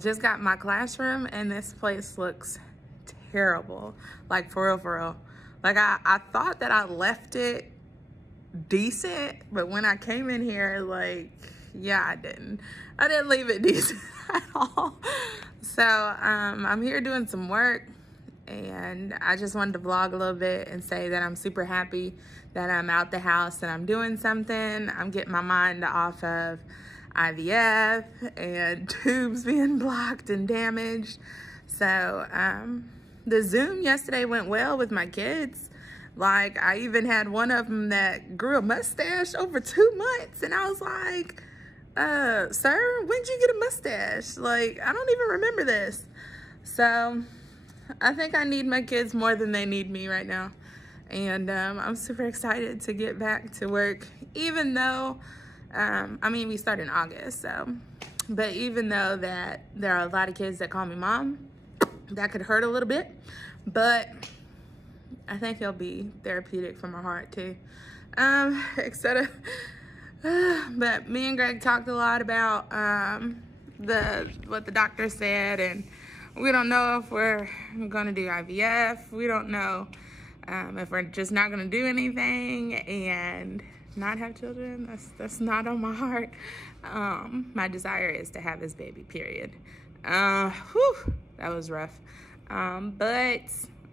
just got my classroom and this place looks terrible. Like for real. Like I thought that I left it decent, but when I came in here, like, yeah, I didn't leave it decent at all. So I'm here doing some work, and I just wanted to vlog a little bit and say that I'm super happy that I'm out the house and I'm doing something. I'm getting my mind off of IVF and tubes being blocked and damaged. So the Zoom yesterday went well with my kids. Like, I even had one of them that grew a mustache over 2 months, and I was like, sir, when did you get a mustache? Like, I don't even remember this. So I think I need my kids more than they need me right now. And I'm super excited to get back to work, even though, I mean, we start in August, so, but even though that there are a lot of kids that call me mom, that could hurt a little bit, but I think it'll be therapeutic for my heart too. But me and Greg talked a lot about what the doctor said, and we don't know if we're gonna do IVF. We don't know if we're just not gonna do anything and not have children. That's not on my heart. My desire is to have this baby, period. That was rough. But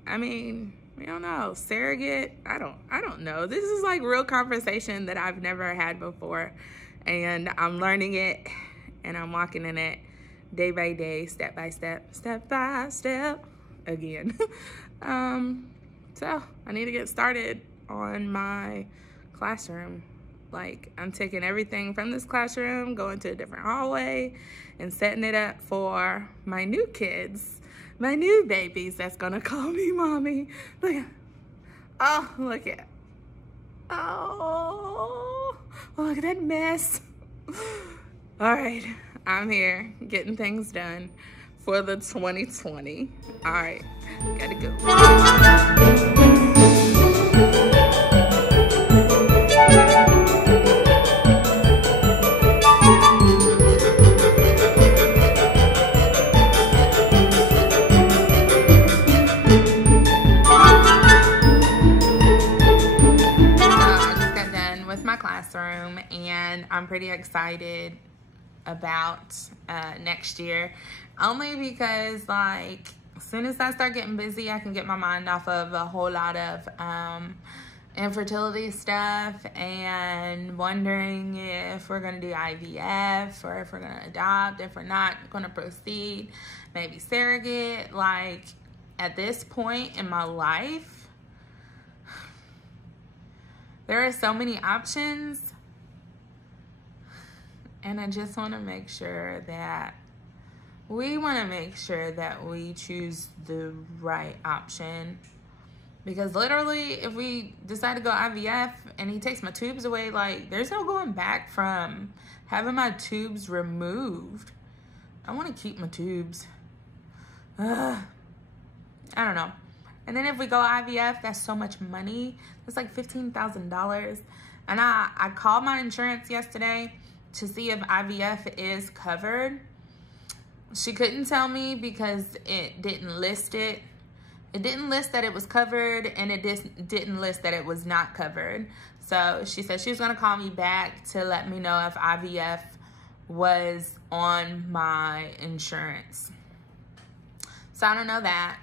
I mean, we don't know. Surrogate, I don't know. This is like real conversation that I've never had before, and I'm learning it and I'm walking in it day by day, step by step again. So I need to get started on my classroom. Like, I'm taking everything from this classroom, going to a different hallway, and setting it up for my new kids, my new babies that's gonna call me mommy. Look at, oh, look at, oh, look at that mess. All right, I'm here getting things done for the 2020. All right, gotta go. Classroom, and I'm pretty excited about next year, only because, like, as soon as I start getting busy, I can get my mind off of a whole lot of infertility stuff and wondering if we're gonna do IVF or if we're gonna adopt, if we're not gonna proceed, maybe surrogate. Like, at this point in my life, there are so many options, and I just want to make sure that we choose the right option. Because literally, if we decide to go IVF and he takes my tubes away, like, there's no going back from having my tubes removed. I want to keep my tubes. I don't know. And then if we go IVF, that's so much money. It's like $15,000. And I called my insurance yesterday to see if IVF is covered. She couldn't tell me because it didn't list it. It didn't list that it was covered, and it didn't list that it was not covered. So she said she was gonna call me back to let me know if IVF was on my insurance. So I don't know that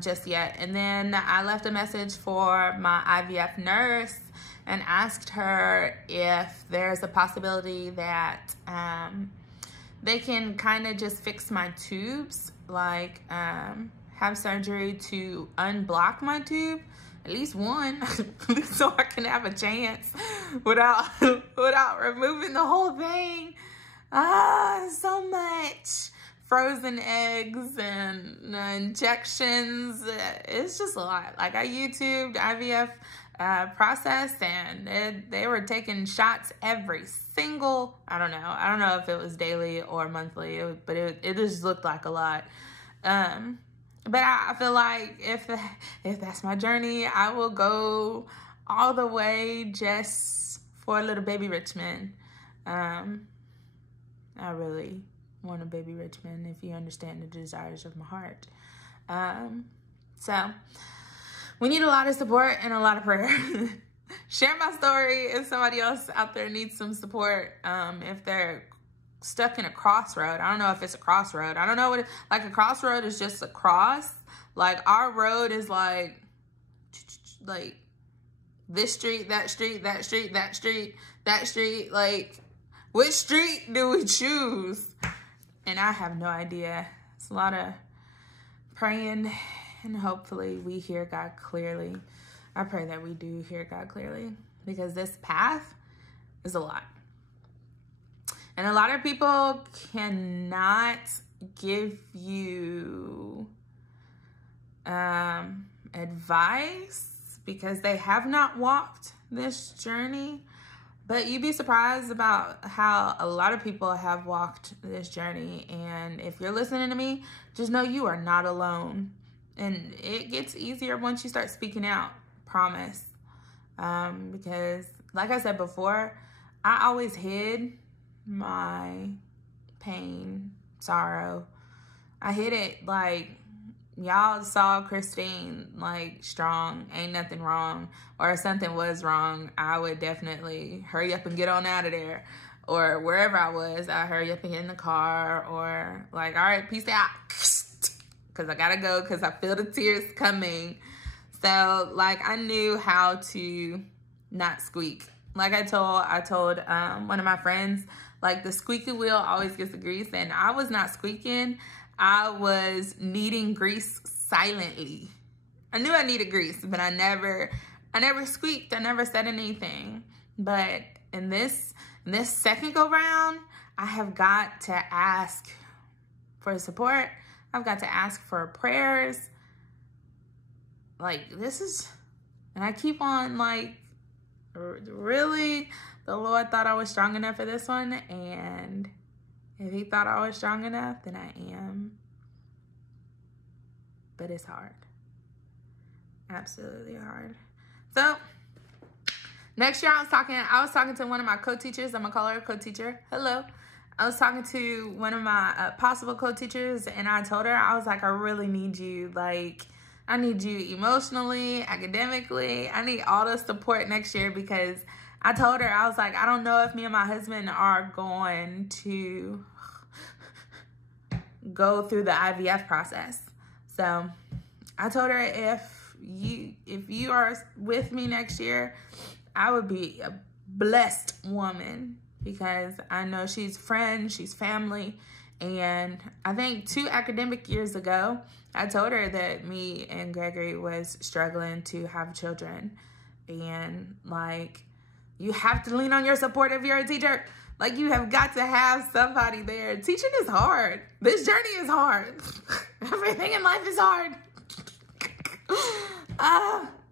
just yet. And then I left a message for my IVF nurse and asked her if there's a possibility that they can kind of just fix my tubes, like have surgery to unblock my tube, at least one, so I can have a chance without removing the whole thing. So much frozen eggs and injections. It's just a lot. Like, I YouTubed IVF process, and they were taking shots every single, I don't know if it was daily or monthly, but it just looked like a lot. But I feel like if that's my journey, I will go all the way just for little baby Richmond. I really want a baby Richmond if you understand the desires of my heart. So we need a lot of support and a lot of prayer. Share my story if somebody else out there needs some support. If they're stuck in a crossroad. I don't know if it's a crossroad. I don't know what like a crossroad is just a cross. Like our road is like this street, that street, that street, that street, that street. Like, which street do we choose? And I have no idea. It's a lot of praying, and hopefully we hear God clearly. I pray that we do hear God clearly, because this path is a lot. And a lot of people cannot give you advice because they have not walked this journey. But you'd be surprised about how a lot of people have walked this journey. And if you're listening to me, just know you are not alone. And it gets easier once you start speaking out. Promise. Because like I said before, I always hid my pain, sorrow. I hid it. Like, y'all saw Christine like strong, ain't nothing wrong, or if something was wrong, I would definitely hurry up and get on out of there, or wherever I was, I hurry up and get in the car, or like, all right, peace out, because I gotta go, because I feel the tears coming. So like, I knew how to not squeak. Like I told one of my friends, like the squeaky wheel always gets the grease, and I was not squeaking. I was needing grease silently. I knew I needed grease, but I never squeaked. I never said anything. But in this second go round, I have got to ask for support. I've got to ask for prayers. Like, this is, and I keep on like, really, the Lord thought I was strong enough for this one, and if he thought I was strong enough, then I am. But it's hard. Absolutely hard. So next year I was talking to one of my co-teachers. I'm gonna call her a co-teacher. Hello. I was talking to one of my possible co-teachers, and I told her, I was like, I really need you. Like, I need you emotionally, academically. I need all the support next year, because I told her, I was like, I don't know if me and my husband are going to go through the IVF process. So I told her, if you are with me next year, I would be a blessed woman, because I know she's friend, she's family. And I think 2 academic years ago, I told her that me and Gregory was struggling to have children. And like, you have to lean on your support if you're a teacher. Like, you have got to have somebody there. Teaching is hard. This journey is hard. Everything in life is hard.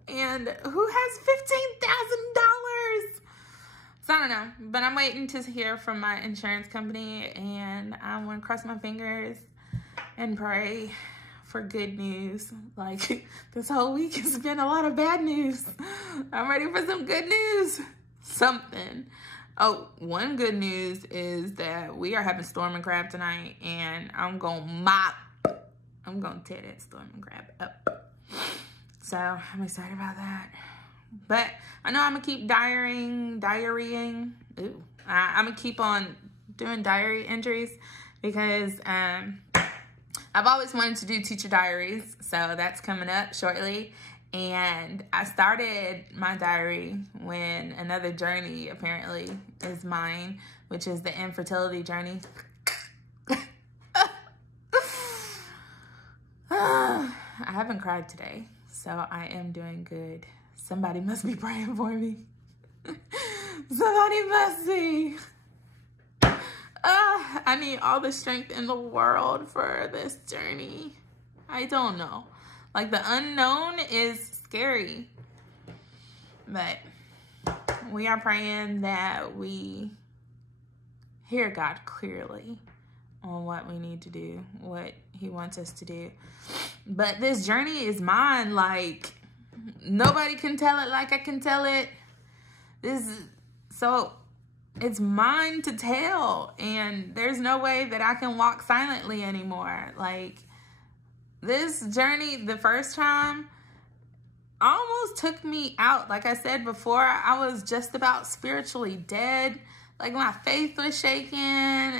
And who has $15,000? So I don't know, but I'm waiting to hear from my insurance company, and I want to cross my fingers and pray for good news. Like, this whole week has been a lot of bad news. I'm ready for some good news. Something. Oh, one good news is that we are having storm and crab tonight, and I'm going to tear that storm and crab up. So I'm excited about that. But I know I'm going to keep diarying. Ooh. I'm going to keep on doing diary entries, because I've always wanted to do teacher diaries. So that's coming up shortly. And I started my diary when another journey apparently is mine, which is the infertility journey. I haven't cried today, so I am doing good. Somebody must be praying for me. Somebody must be. I need all the strength in the world for this journey. I don't know. Like, the unknown is scary. But we are praying that we hear God clearly on what we need to do, what he wants us to do. But this journey is mine. Like, nobody can tell it like I can tell it. So it's mine to tell, and there's no way that I can walk silently anymore. Like, this journey, the first time, almost took me out. Like I said before, I was just about spiritually dead. Like, my faith was shaking.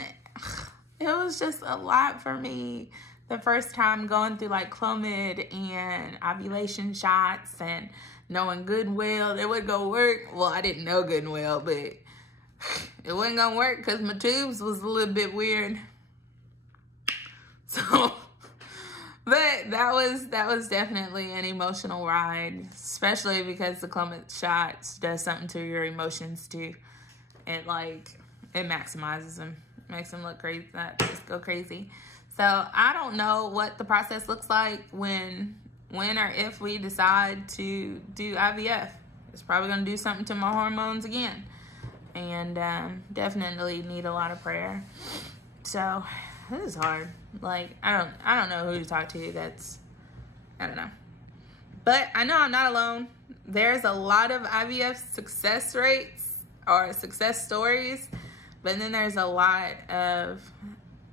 It was just a lot for me the first time, going through like Clomid and ovulation shots and knowing good and well it would go work. Well, I didn't know good and well, but it wasn't gonna work because my tubes was a little bit weird. So, but that was definitely an emotional ride, especially because the Clomid shots does something to your emotions too. It maximizes them, makes them look crazy, just go crazy. So I don't know what the process looks like when or if we decide to do IVF. It's probably gonna do something to my hormones again, and definitely need a lot of prayer. So this is hard. Like, I don't know who to talk to. I don't know. But I know I'm not alone. There's a lot of IVF success rates or success stories, but then there's a lot of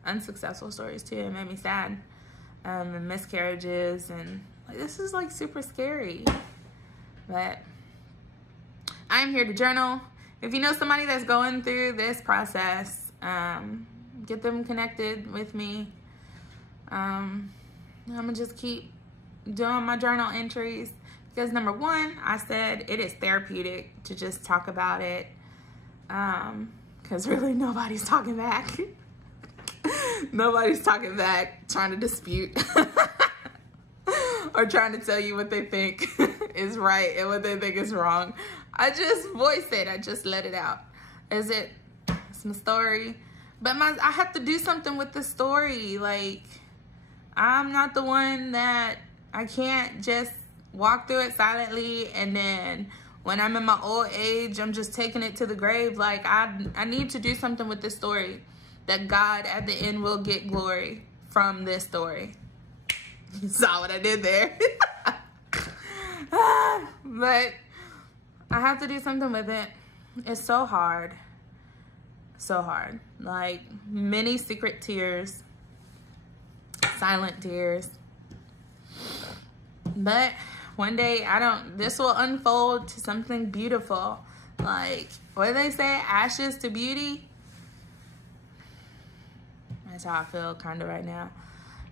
unsuccessful stories too. It made me sad. And miscarriages, and like, this is like super scary. But I'm here to journal. If you know somebody that's going through this process, get them connected with me. I'm gonna just keep doing my journal entries because, number one, I said it is therapeutic to just talk about it, because really nobody's talking back. Nobody's talking back, trying to dispute or trying to tell you what they think is right and what they think is wrong. I just voice it. I just let it out. It's my story. But I have to do something with the story. Like, I'm not the one that, I can't just walk through it silently and then when I'm in my old age, I'm just taking it to the grave. Like, I need to do something with this story, that God at the end will get glory from this story. You saw what I did there. But I have to do something with it. It's so hard. So hard. Like, many secret tears. Silent tears. But one day, this will unfold to something beautiful. Like, what do they say? Ashes to beauty? That's how I feel kind of right now.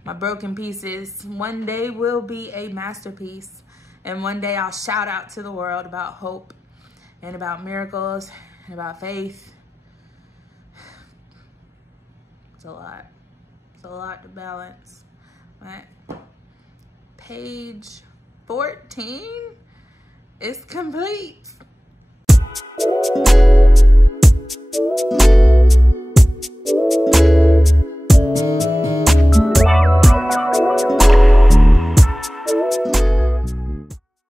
My broken pieces one day will be a masterpiece. And one day I'll shout out to the world about hope and about miracles and about faith. It's a lot. It's a lot to balance. But page 14 is complete.